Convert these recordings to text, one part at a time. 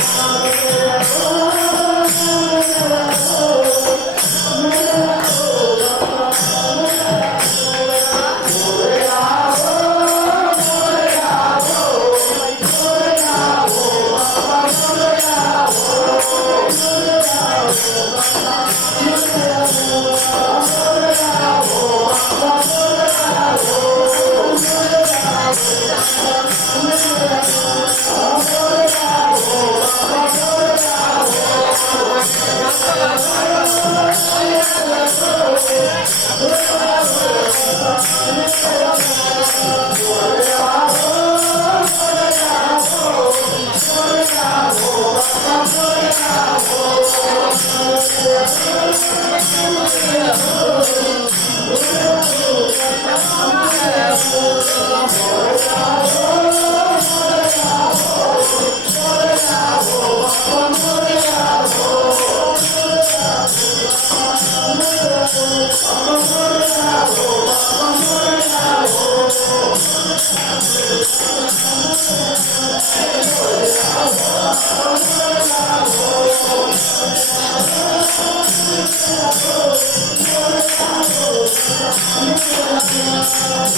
Oh.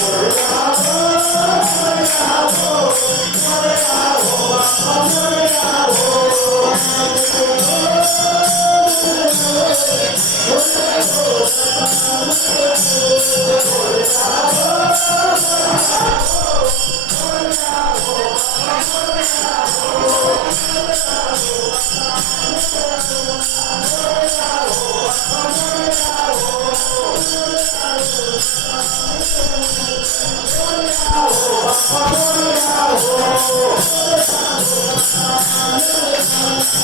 Hallelujah. Oh, oh, oh, oh,